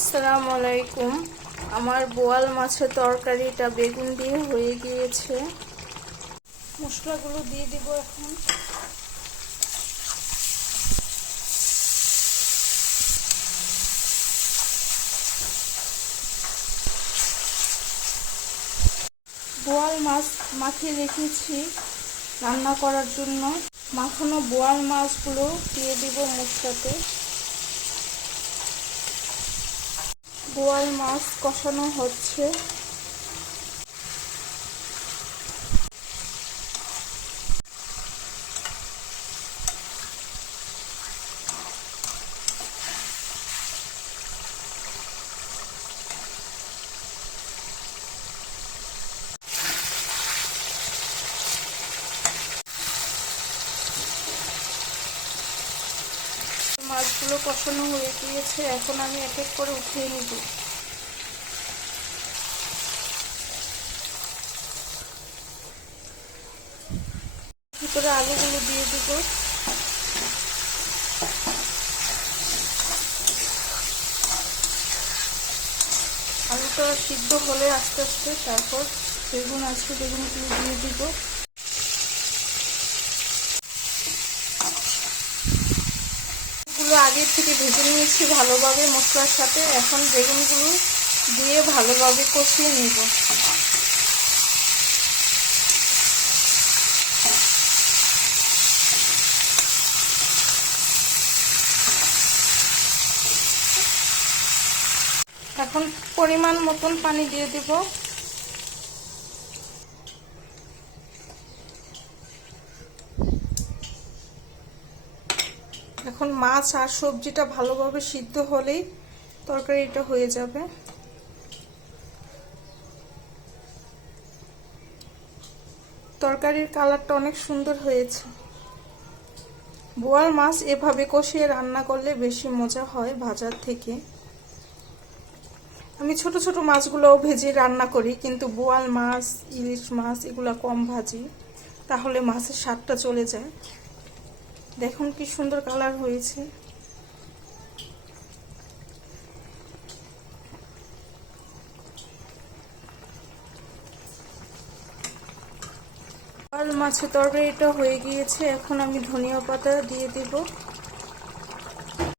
আসসালামু আলাইকুম আমার বোয়াল মাছের তরকারিটা বেগুন দিয়ে হয়ে গিয়েছে। মশলাগুলো দিয়ে দিব এখন। বোয়াল মাছ মাখিয়ে রেখেছি রান্না করার জন্য। মাখানো বোয়াল মাছগুলো দিয়ে দিব মশলাতে বোয়াল মাছ কষানো হচ্ছে। মাছগুলো কষানো হয়ে গিয়েছে, এখন আমি এক এক করে উঠিয়ে নিব। ভিতরে আলুগুলো দিয়ে দিব। আলুটা সিদ্ধ হলে আস্তে আস্তে তারপর বেগুন আসবে বেগুনগুলো দিয়ে দিব। গুলো আগে থেকে ভেজে নিয়েছি ভালোভাবে মশলার সাথে। এখন বেগুনগুলো দিয়ে ভালোভাবে কষিয়ে নিব। এখন পরিমাণ মতন পানি দিয়ে দিব। এখন মাছ আর সবজিটা ভালোভাবে সিদ্ধ হলেই তরকারিটা হয়ে যাবে। তরকারির কালারটা অনেক সুন্দর হয়েছে। বোয়াল মাছ এভাবে কষিয়ে রান্না করলে বেশি মজা হয় ভাজার থেকে। আমি ছোট ছোট মাছগুলোও ভেজে রান্না করি, কিন্তু বোয়াল মাছ, ইলিশ মাছ এগুলো কম ভাজি, তাহলে মাছের স্বাদটা চলে যায়। দেখুন কি সুন্দর কালার হয়েছে। আর মাছের তরকারিটা হয়ে গিয়েছে। এখন আমি ধনিয়া পাতা দিয়ে দিব।